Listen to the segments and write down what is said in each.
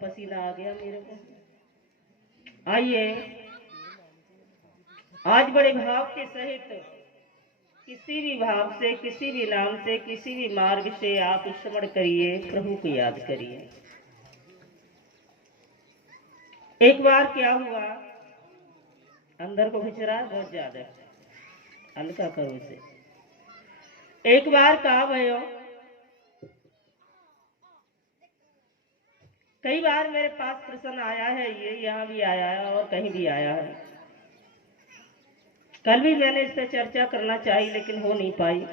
पसीना आ गया मेरे को। आइए आज बड़े भाव के सहित किसी भी भाव से, किसी भी नाम से, किसी भी मार्ग से आप स्मरण करिए, प्रभु को याद करिए। एक बार क्या हुआ, अंदर को खिंच रहा है बहुत ज्यादा, हल्का करो इसे। एक बार कहा भयो, कई बार मेरे पास प्रश्न आया है, ये यहाँ भी आया है और कहीं भी आया है। कल भी मैंने इस पर चर्चा करना चाहिए लेकिन हो नहीं पाई।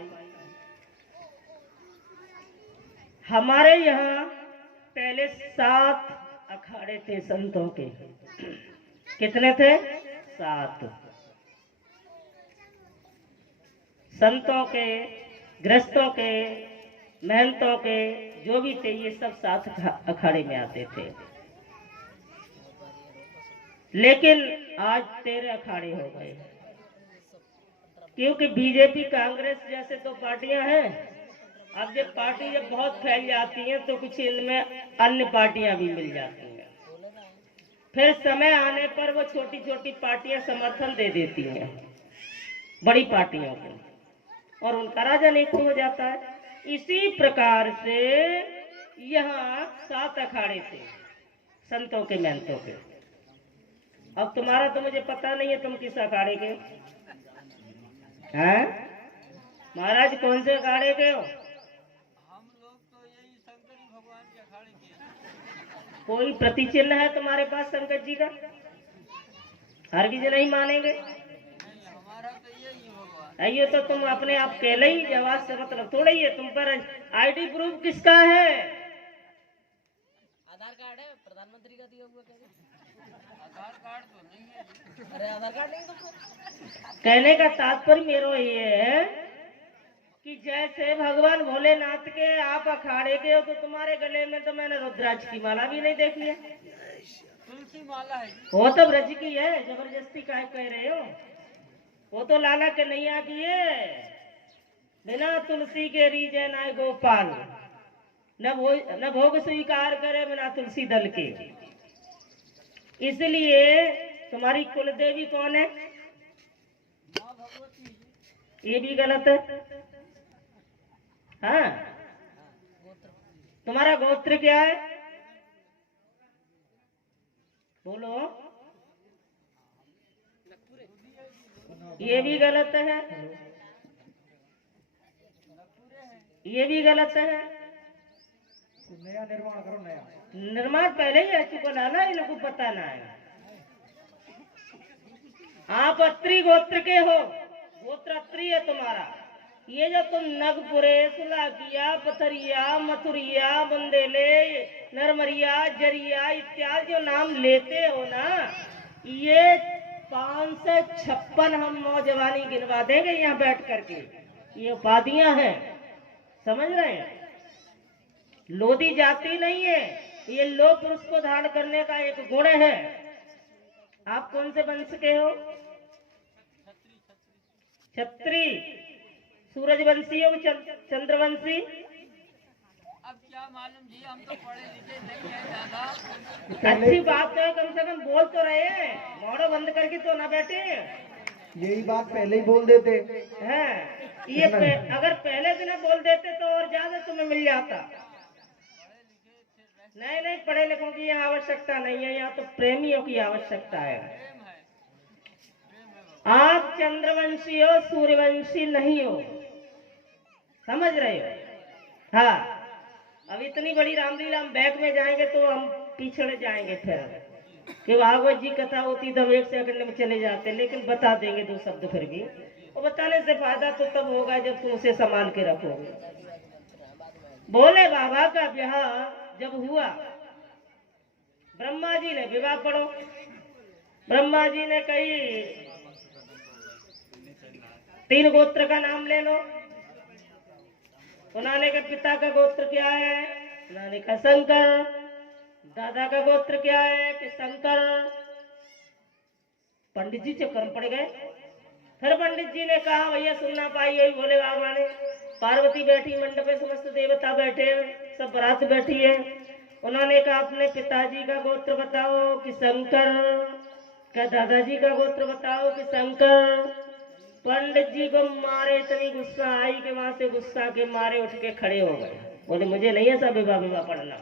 हमारे यहाँ पहले 7 अखाड़े थे संतों के। कितने थे? 7 संतों के, गृहस्थों के, महंतों के, जो भी थे ये सब 7 अखाड़े में आते थे। लेकिन आज 13 अखाड़े हो गए, क्योंकि बीजेपी कांग्रेस जैसे 2 पार्टियां हैं। अब जब पार्टी जब बहुत फैल जाती हैं तो कुछ इनमें अन्य पार्टियां भी मिल जाती हैं। फिर समय आने पर वो छोटी छोटी पार्टियां समर्थन दे देती हैं बड़ी पार्टियों को, और उनका राजनीति हो जाता है। इसी प्रकार से यहाँ 7 अखाड़े थे संतों के, महंतों के। अब तुम्हारा तो मुझे पता नहीं है तुम किस अखाड़े के हैं? महाराज कौन से अखाड़े के हो? हम लोग तो यही शंकर जी भगवान के अखाड़े के हैं। कोई प्रतिचिन्ह है तुम्हारे पास शंकर जी का? हर किसी नहीं मानेंगे। हमारा तो यही भगवान। आइए तो तुम अपने आप केले ही जवाब से मतलब थोड़ा ही है। तुम पर आईडी प्रूफ किसका है? आधार कार्ड है प्रधानमंत्री का दिया हुआ। आधार कार्ड तो नहीं है। अरे आधार कार्ड नहीं तो कहने का तात्पर्य मेरा ये है कि जैसे भगवान भोलेनाथ के आप अखाड़े के हो तो तुम्हारे गले में तो मैंने रुद्राक्ष की माला भी नहीं देखी है। तुलसी माला है। वो तो ब्रज की है, जबरदस्ती काहे कह रहे हो? वो तो लाला के नैया की है। बिना तुलसी के रीजे नाय गोपाल, न भोग स्वीकार करे बिना तुलसी दल के। इसलिए तुम्हारी कुल देवी कौन है? माँ भगवती। ये भी गलत है। हाँ, तुम्हारा गोत्र क्या है? बोलो। ये भी गलत है, ये भी गलत है। नया निर्माण करो, नया निर्माण पहले ही है चुका ना, इनको पता ना है। आप अत्रि गोत्र के हो, गोत्र अत्रि है तुम्हारा। ये जो तुम नगपुरे, सुलाकिया, पथरिया, मथुरिया, बंदेले, नरमरिया, जरिया इत्यादि जो नाम लेते हो ना, ये 556 हम नौजवानी गिनवा देंगे यहाँ बैठ करके। ये उपाधियां हैं, समझ रहे हैं? लोधी जाति नहीं है, ये लो पुरुष को धारण करने का एक गुण है। आप कौन से वंश के हो? छत्री। सूरजवंशी हो, चंद्रवंशी? अब क्या मालूम जी, हम तो पढ़े लिखे नहीं है ज्यादा। अच्छी बात है, कम से कम बोल तो रहे हैं, मोड़ो बंद करके तो ना बैठे। यही बात पहले ही बोल देते हैं ये अगर पहले दिन बोल देते तो और ज्यादा तुम्हें मिल जाता। नहीं नहीं, पढ़े लिखों की यहाँ आवश्यकता नहीं है, यहाँ तो प्रेमियों की आवश्यकता है। आप चंद्रवंशी हो, सूर्यवंशी नहीं हो, समझ रहे हो? हाँ, अब इतनी बड़ी रामलीला हम बैक में जाएंगे तो हम पिछड़ जाएंगे। फिर कि भागवत जी कथा होती तो हम 1 सेकंड में चले जाते, लेकिन बता देंगे 2 शब्द फिर भी। और बताने से फायदा तो तब होगा जब तुम उसे संभाल के रखोगे। भोले बाबा का ब्याह जब हुआ, ब्रह्मा जी ने विवाह पढ़ो, ब्रह्मा जी ने कही 3 गोत्र का नाम ले लो। उन्होंने के पिता का गोत्र क्या है? उन्होंने कहा शंकर। दादा का गोत्र क्या है? कि शंकर। पंडित जी चक्कर पड़ गए। फिर पंडित जी ने कहा भैया सुनना पाई, भोले बाबा ने, पार्वती बैठी मंडप में, समस्त देवता बैठे, सब बारात बैठी है। उन्होंने कहा अपने पिताजी का गोत्र बताओ कि शंकर, क्या दादाजी का गोत्र बताओ कि शंकर। पंडित जी को मारे इतनी गुस्सा आई कि वहां से गुस्सा के मारे उठ के खड़े हो गए, बोले मुझे नहीं ऐसा विवाह विवाह पढ़ना।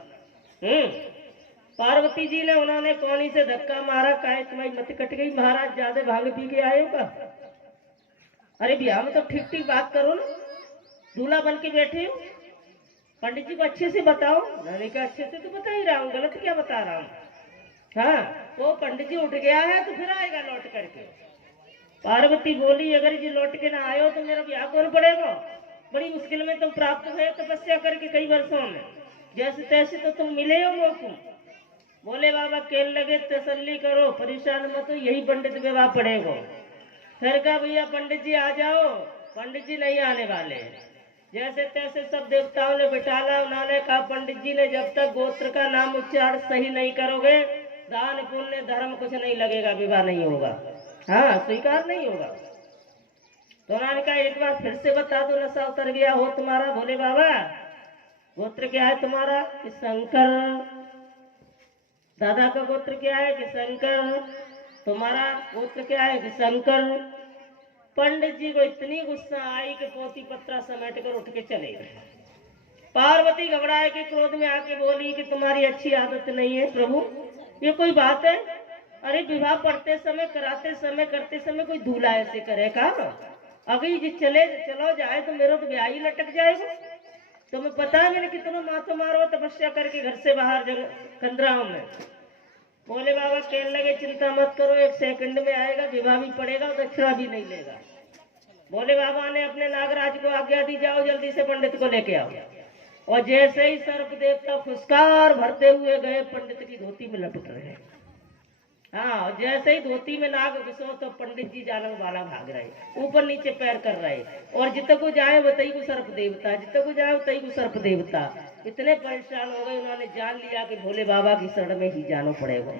पार्वती जी ने उन्होंने कोनी से धक्का मारा, कहे तुम्हारी मत कट गई महाराज, ज्यादा भांग पी के आए हो का? अरे ब्याह में तो ठीक ठीक बात करो ना, दूल्हा बन के बैठे हो। पंडित जी को अच्छे से बताओ। मैंने कहा अच्छे से तो बता ही रहा हूँ, गलत क्या बता रहा हूँ। हाँ, वो पंडित जी उठ गया है तो फिर आएगा लौट करके। पार्वती बोली अगर जी लौट के ना आयो तो मेरा ब्याह कौन पड़ेगा? बड़ी मुश्किल में तुम प्राप्त हुए तपस्या करके कई वर्षों में, जैसे तैसे तो तुम मिले हो मोको। बोले बाबा कहने लगे तसल्ली करो, परेशान मत हो, यही पंडित विवाह पड़ेगा। फिर कहा भैया पंडित जी आ जाओ। पंडित जी नहीं आने वाले। जैसे तैसे सब देवताओं ने बिठाला। उन्होंने कहा पंडित जी ने जब तक गोत्र का नाम उच्चारण सही नहीं करोगे, दान पुण्य धर्म कुछ नहीं लगेगा, विवाह नहीं होगा। हाँ, स्वीकार नहीं होगा। तो उन्होंने कहा एक बार फिर से बता दो, नशा उतर गया हो तुम्हारा। बोले बाबा गोत्र क्या है तुम्हारा? कि शंकर। दादा का गोत्र क्या है? कि शंकर। तुम्हारा गोत्र क्या है? कि शंकर। पंडित जी को इतनी गुस्सा आई कि पोती पत्रा समेट कर उठ के चले गए। पार्वती घबराए के क्रोध में आके बोली कि तुम्हारी अच्छी आदत नहीं है प्रभु, ये कोई बात है? अरे विवाह पढ़ते समय, कराते समय, करते समय कोई दूल्हा ऐसे करेगा? अभी जी चलो जाए तो मेरा तो ब्याह ही लटक जाएगा। तुम्हें पता है मैंने कितना माथा मारो तपस्या करके घर से बाहर कंदराओं में। बोले बाबा कहने लगे चिंता मत करो, 1 सेकंड में आएगा, विवाह भी पड़ेगा और दक्षिणा भी नहीं लेगा। बोले बाबा ने अपने नागराज को आज्ञा दी जाओ जल्दी से पंडित को लेके आओ। और जैसे ही सर्प देवता फुसकार भरते हुए गए, पंडित की धोती में लपट रहे। हाँ, जैसे ही धोती में नाग घुसो तो पंडित जी जानव वाला भाग रहे, ऊपर नीचे पैर कर रहे। और जितने को जाए वतई को सर्प देवता, जितने को जाए वतई को सर्प देवता। इतने परेशान हो गए, उन्होंने जान लिया कि भोले बाबा की शरण में ही जाना पड़ेगा।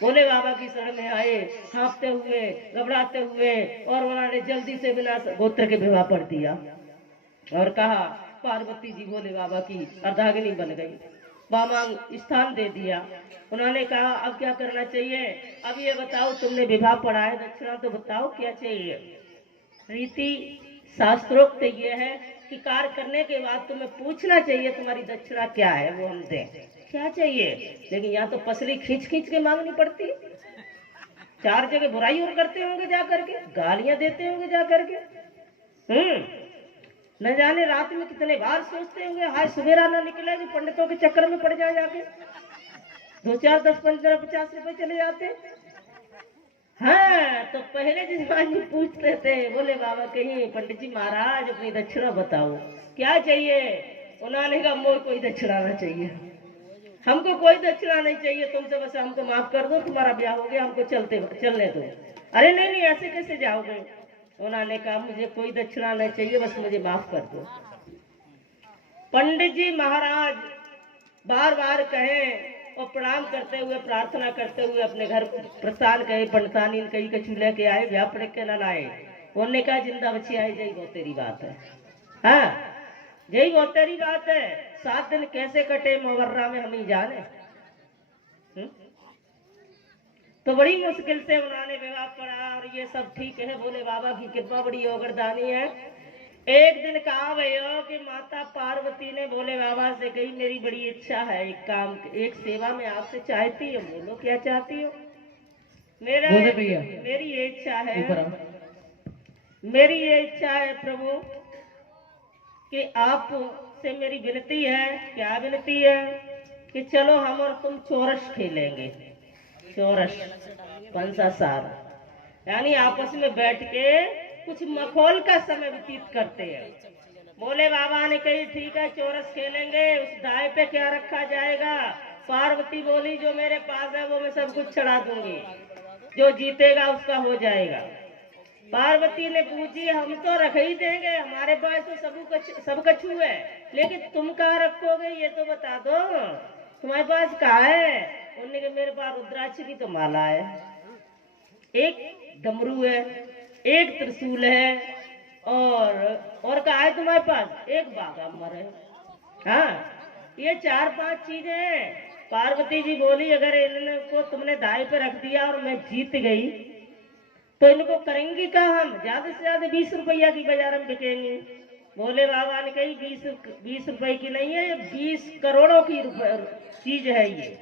भोले बाबा की शरण में आए, कांपते हुए, घबराते हुए, और उन्होंने जल्दी से बिना गोत्र के विवाह पढ़ दिया और कहा पार्वती जी भोले बाबा की अर्धांगिनी बन गई, वामांग स्थान दे दिया। उन्होंने कहा अब क्या करना चाहिए? अब ये बताओ, तुमने विवाह पढ़ा है, दक्षिणा तो बताओ क्या चाहिए? रीति शास्त्रोक्त ये है कि कार्य करने के बाद तुम्हें पूछना चाहिए तुम्हारी दक्षिणा क्या है, वो हम दें। क्या चाहिए? लेकिन यहाँ तो पसली खींच खींच के मांगनी पड़ती। 4 जगह बुराई और करते होंगे जा करके, गालियां देते होंगे जा करके। न जाने रात में कितने बार सोचते होंगे हाय सवेरा ना निकले कि पंडितों के चक्कर में पड़ जाए, जाके 2, 4, 10, 15, 50 रुपए चले जाते। हाँ, तो पहले जजमान पूछते थे बोले बाबा कहीं पंडित जी महाराज अपनी दक्षिणा बताओ क्या चाहिए? उन्होंने कहा मोर कोई दक्षिणा ना चाहिए, हमको कोई दक्षिणा नहीं चाहिए तुमसे, बस हमको माफ कर दो, तुम्हारा ब्याह हो गया, हमको चलने दो। अरे नहीं नहीं, ऐसे कैसे जाओगे? उन्होंने कहा मुझे कोई दक्षिणा नहीं चाहिए, बस मुझे माफ कर दो। पंडित जी महाराज बार बार कहे और प्रणाम करते हुए, प्रार्थना करते हुए अपने घर प्रस्थान कहे। पंडितानी कहीं के चूल्हे के आए, ब्याह पड़ के ना लाए। उन्होंने कहा जिंदा बच्ची आई, जय बहुत तेरी बात है। हाँ, यही बहुत तेरी बात है। 7 दिन कैसे कटे मोहर्रा में हम ही जाने। तो बड़ी मुश्किल से उन्होंने विवाह पढ़ा और ये सब ठीक है, भोले बाबा की कृपा बड़ी ओगरदानी है। एक दिन कहा भैया कि माता पार्वती ने भोले बाबा से कही मेरी बड़ी इच्छा है, एक सेवा में आपसे चाहती हो। बोलो क्या चाहती हो? मेरी ये इच्छा है, मेरी ये इच्छा है प्रभु कि आप से मेरी विनती है। क्या विनती है? कि चलो हम और तुम चोरस खेलेंगे। चोरस पंसासार, यानी आपस में बैठ के कुछ मखौल का समय व्यतीत करते हैं। भोले बाबा ने कही ठीक है चोरस खेलेंगे। उस दाए पे क्या रखा जाएगा? पार्वती बोली जो मेरे पास है वो मैं सब कुछ चढ़ा दूंगी, जो जीतेगा उसका हो जाएगा। पार्वती ने पूछी हम तो रख ही देंगे, हमारे पास तो सब कछु है, लेकिन तुम कहाँ रखोगे ये तो बता दो, तुम्हारे पास कहाँ है? उन्होंने कहा मेरे पास रुद्राक्ष की तो माला है, एक डमरू है, एक त्रिशूल है, और कहा है तुम्हारे पास? एक बाघामर है। हाँ, ये 4-5 चीजें हैं। पार्वती जी बोली अगर इनको तुमने दाई पे रख दिया और मैं जीत गई तो इनको करेंगी क्या, हम ज्यादा से ज्यादा 20 रुपया की बाजार में बिकेंगे। भोले बाबा ने कही 20 रुपए की नहीं है, ये 20 करोड़ों की चीज है ये,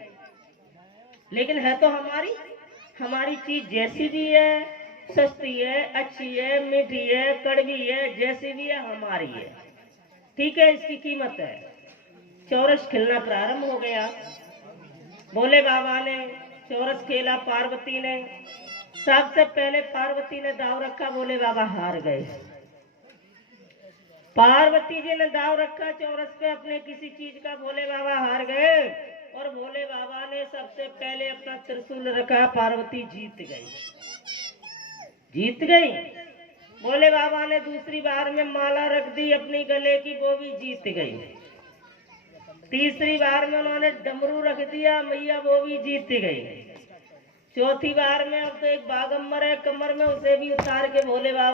लेकिन है तो हमारी चीज जैसी भी है, सस्ती है, अच्छी है, मीठी है, कड़वी है, जैसी भी है हमारी है, ठीक है, इसकी कीमत है। चौरस खेलना प्रारंभ हो गया। भोले बाबा ने चौरस खेला, पार्वती ने। सबसे पहले पार्वती ने दाव रखा, भोले बाबा हार गए। पार्वती जी ने दाव रखा चौरस पे अपने किसी चीज का, भोले बाबा हार गए। और भोले बाबा ने सबसे पहले अपना त्रिशूल रखा, पार्वती जीत गई। भोले बाबा ने दूसरी बार में माला रख दी अपनी गले की, वो भी जीत गई। तीसरी बार में उन्होंने डमरू रख दिया, मैया वो भी जीत गई। चौथी बार में अब तो एक बागम्बर है कमर में, उसे भी उतार के भोले बाबा